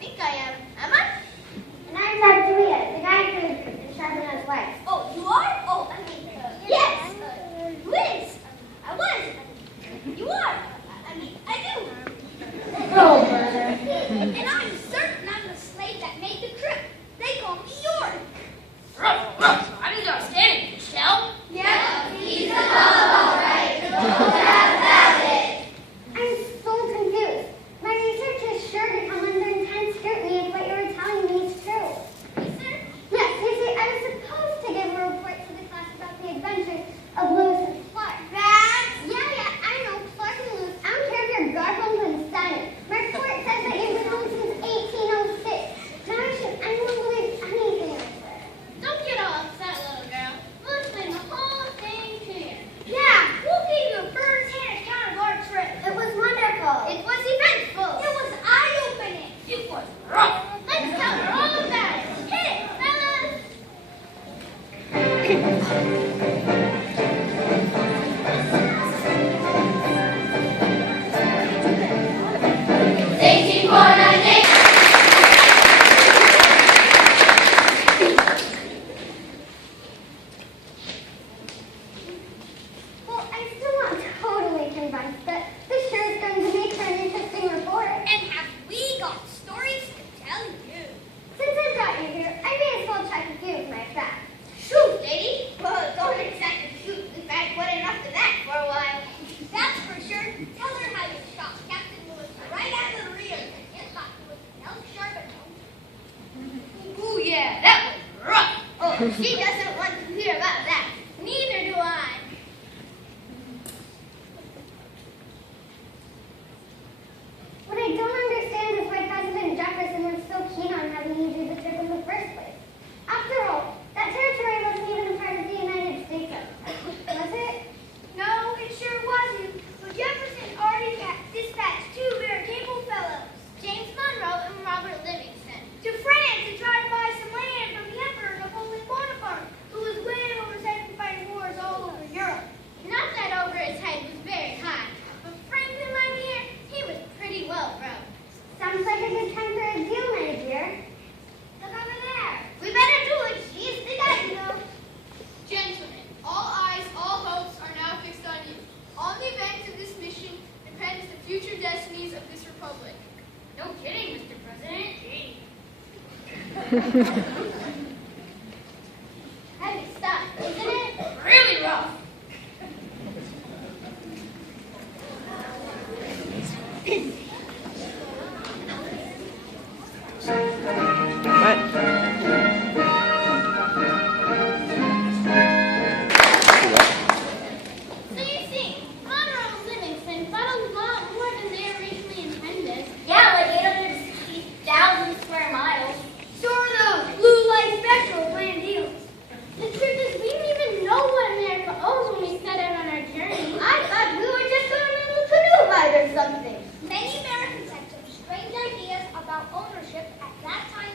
think I am. Am I? And I'm Julia, the guy who is sharpening his legs. Oh, you are? Oh, I mean, yes. Liz. I was. You are. I do. Oh, brother. And I'm certain I'm the slave that made the trip. They call me yours. I'm just outstanding, Michelle. Yeah, he's a fellow, all right. I'm so confused. My research is sure to come under intense scrutiny if what you were telling me is true. Research? Yes, you see, I was supposed to give a report to the class about the adventures of Lewis and Clark. Yeah, I know, Clark and Lewis. I don't care if you're Garfield and Steiner. My report says that you've been home since 1806. Now anyone believe anything I said. Don't get all upset, little girl. We'll explain the whole thing to you. Yeah, We'll give you a first-hand account of our trip. it was wonderful. It was eventful. It was eye-opening. It was rough. Let's tell her all about it. Hit it, fellas. Well, I'm still not totally convinced, but this sure is going to make for an interesting report. And have we got stories to tell you? Since I've got you here, I may as well check a few of my facts. Shoot, lady. Well, don't exactly shoot. In fact, what enough of that for a while. That's for sure. Tell her how you shot Captain Lewis right out of the rear and get back to with an elk sharp and Ooh, yeah, that was rough. oh, she doesn't want to hear about that. Neither do I. What I don't understand is why President Jefferson was so keen on having you do the trip in the first place. After all, that territory wasn't even a part of the United States, was it? No, it sure wasn't. But Jefferson already dispatched two very capable fellows, James Monroe and Robert Livingston, to France to try to buy some land from the Emperor Napoleon Bonaparte, who was way overset in fighting wars all over Europe. Not that over his head was very high, but Franklin, my dear, he was pretty well broke. Sounds like a good time for a deal, my dear. Look over there. We better do it. She's the guy, you know. Gentlemen, all eyes, all hopes are now fixed on you. On the event of this mission depends the future destinies of this republic. No kidding, Mr. President. Gee. Heavy stuff, isn't it? Really rough. So you see, Monroe and Livingston fought a lot more than they originally intended. Yeah, like 860,000 square miles. So are those blue light spectral land deals. The truth is, we didn't even know what America owns when we set out on our journey. I thought we were just going on a canoe ride or something. Many Americans had some strange ideas about ownership at that time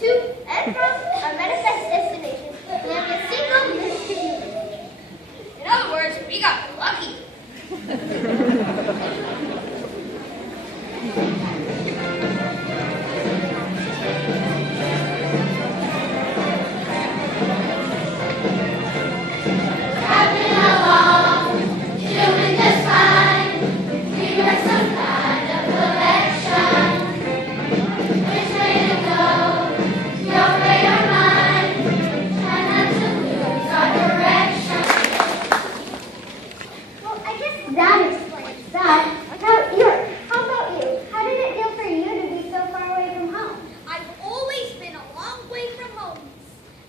to and from our manifest destination. We have a single Mississippi. In other words, we got lucky. Well, I guess that explains that. How about you? How did it feel for you to be so far away from home? I've always been a long way from home.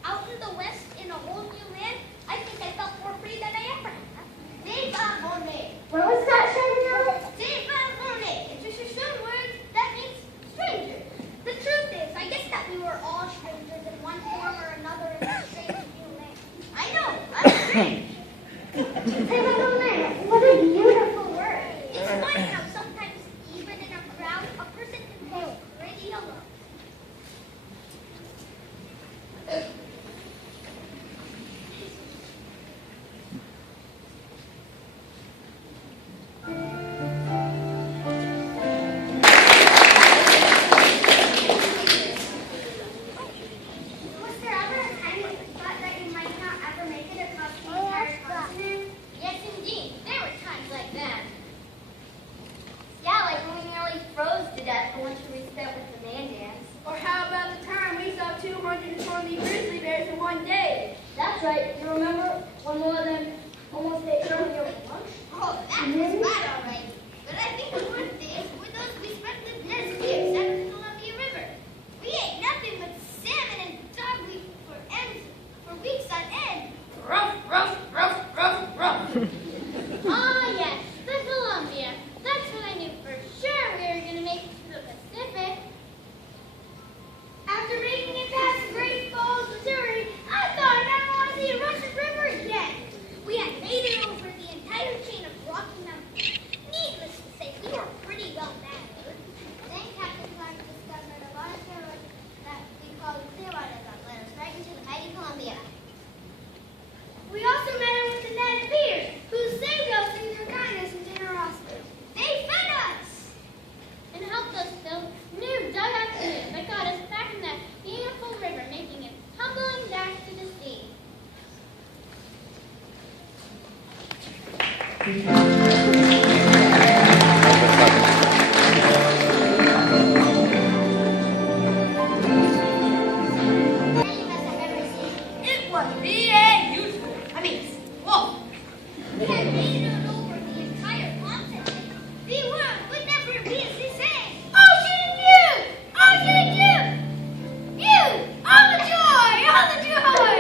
Out in the west, in a whole new land, I think I felt more free than I ever have. Viva Monet. What was that, Charbonneau? Viva Monet. It's just a short word that means stranger. The truth is, I guess that we were all strangers in one form or another in this strange new land. I know, I'm strange. What a beautiful word. It's funny how sometimes, even in a crowd, a person can feel pretty alone. Was there ever a time that you thought that you might not ever make it across the entire continent? Yes, indeed. There were times like that. Yeah, like when we nearly froze to death for once we spent with the man dance. Or how about the time we saw 220 grizzly bears in one day? That's right. You remember when one of them almost ate Germany over lunch? Oh, that was bad, all right. But I think the worst days were those we spent the next year at the Columbia River. We ate nothing but salmon and dogweed for weeks on end. Ruff, ruff, ruff, ruff, ruff. Ah, yes, the Columbia. That's when I knew for sure we were going to make it to the Pacific. After making it past Great Falls, Missouri, I thought I never want to see a Russian River again. We had made it over the entire chain of Rocky Mountains. Needless to say, we were pretty well mannered. Then Captain Clark discovered a large river that we called Clearwater that led us right into the mighty Columbia. We also met up with the Navigators, who saved us through their kindness and generosity. They fed us! And helped us build new dugout canoes that got us back in that beautiful river, making it tumbling back to the sea. It was beautiful. I mean, whoa. We had made it over the entire continent. The world would never be as the same. Ocean view! Ocean view! You! All the joy! All the joy!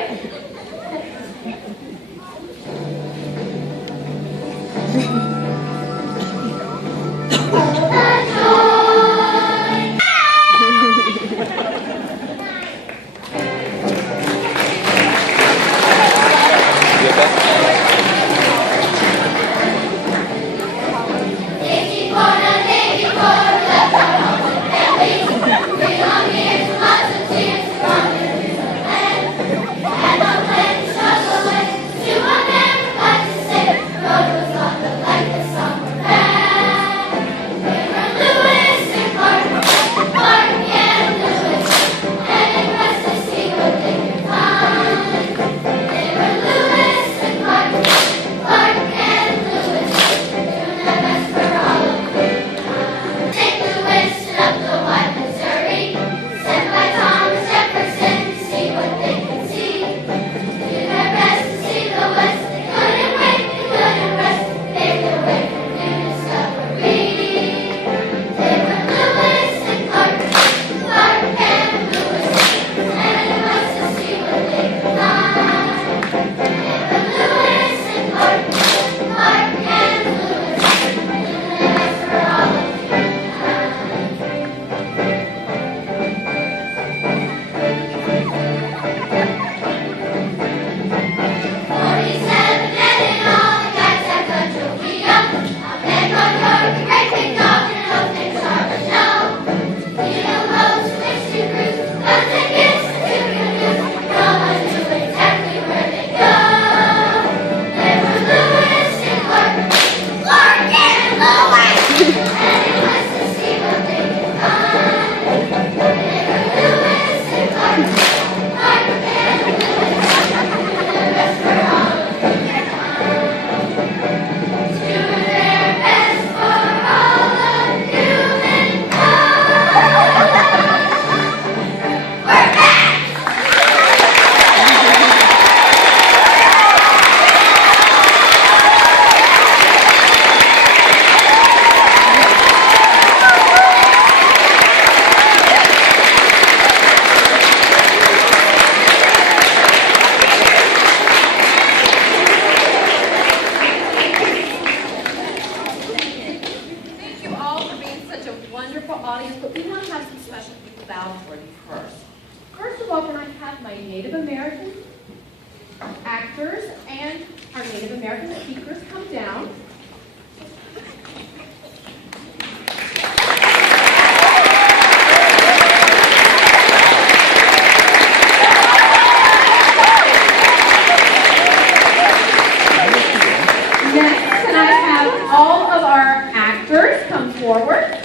all, can I have my Native American actors and our Native American speakers come down? Next, can I have all of our actors come forward?